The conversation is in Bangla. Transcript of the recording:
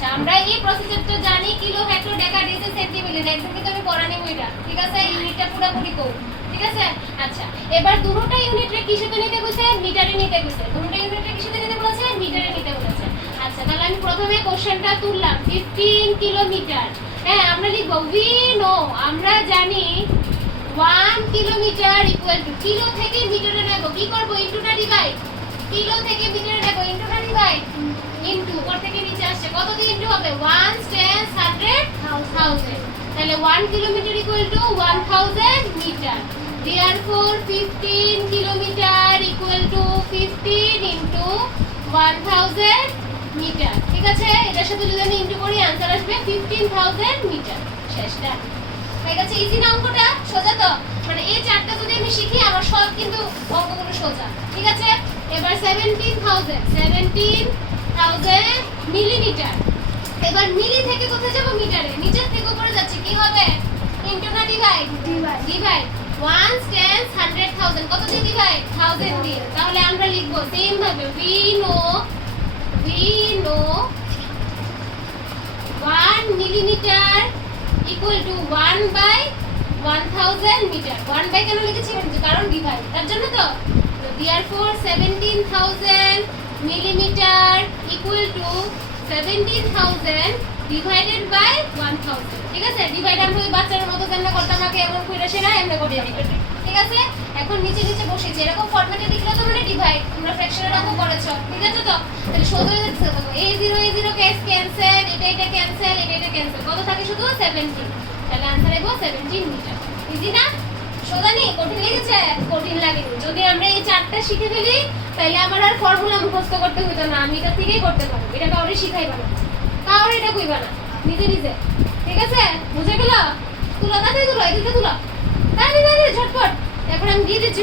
আচ্ছা আমরা এই প্রসেসরটা জানি কিলো হেক্টর ডেকা ডিসি সেন্টিমিটার একদমই তো আমি পড়ানি বইটা ঠিক আছে ইউনিটটা পুরোপুরি কো ঠিক আছে আচ্ছা এবার দুটোটা ইউনিটরে কিসেতে নিতে কইছে মিটারে নিতে কইছে দুটোটা ইউনিটরে কিসেতে নিতে বলেছে মিটারে নিতে বলেছে আচ্ছা তাহলে আমি প্রথমে কোশ্চেনটা তুললাম 15 কিলোমিটার হ্যাঁ আমরা লিখব উই নো আমরা জানি 1 কিলোমিটার ইকুয়াল টু কিলো থেকে মিটারে নেব কি করব ইনটুটা ডিভাইড কিলো থেকে মিটারে নেব ইনটুটা ডিভাইড ইনটু উপর থেকে নিচে আসছে কত দিয়ে ইনটু হবে 1 10 100 1000 তাহলে 1 kilometre equal to 1000 metre therefore 15 kilometre equal to 15 into 1000 metre ঠিক আছে এটার সাথে যদি আমি ইনটু করি आंसर আসবে 15000 মিটার শেষটা হয়ে গেছে ইজি না অঙ্কটা সোজা তো মানে এই চারটা যদি আমি শিখি আমার সব কিন্তু অঙ্কগুলো সোজা ঠিক আছে এবার 17000 মিলিমিটার এবার মিলি থেকে কোথায় যাব মিটারে নিচের থেকে উপরে যাচ্ছে কি হবে ইনটু না ডিভাইড ডিভাইড 1 10 100000 কত দিয়ে ডিভাইড 1000 দিয়ে তাহলে আমরা লিখব সেম ভাবে we know 1 millimetre equal to 1 by 1000 metre 1 by কেন লিখেছি কারণ ডিভাইড তার জন্য তো therefore 17000 millimetre equal to 17000 divided by 1000 ঠিক আছে ডিভাইড আমরা ওই বাচ্চার মতো যেমন করতাম আগে এমন কইরা সেরা এমন করতাম ঠিক আছে এখন নিচে নিচে বসেছি এরকম ফরম্যাটে লিখলে তো মানে ডিভাইড তোমরা ফ্র্যাকশনের অঙ্ক করেছো ঠিক আছে তো তাহলে সোজা হয়ে যাচ্ছে দেখো a0 ক্যান্সেল এটা ক্যান্সেল এটা ক্যান্সেল কত থাকে শুধু 17 তাহলে आंसर আইবো 17 মিটার ইজি না সোজা নেই কঠিন লেগেছে কঠিন লাগেনি যদি আমরা এই চারটা শিখে ফেলি তাহলে আমার আর ফর্মুলা মুখস্থ করতে হতো না আমি এটা থেকেই করতে পারবো এটা কাউরে শিখাইবা না কাউরে এটা কইবা না নিজে নিজে ঠিক আছে বুঝে গেল তুলো তাড়াতাড়ি তুলো এদিকে তুলো তাড়াতাড়ি ঝটপট এখন আমি দিয়ে দিচ্ছি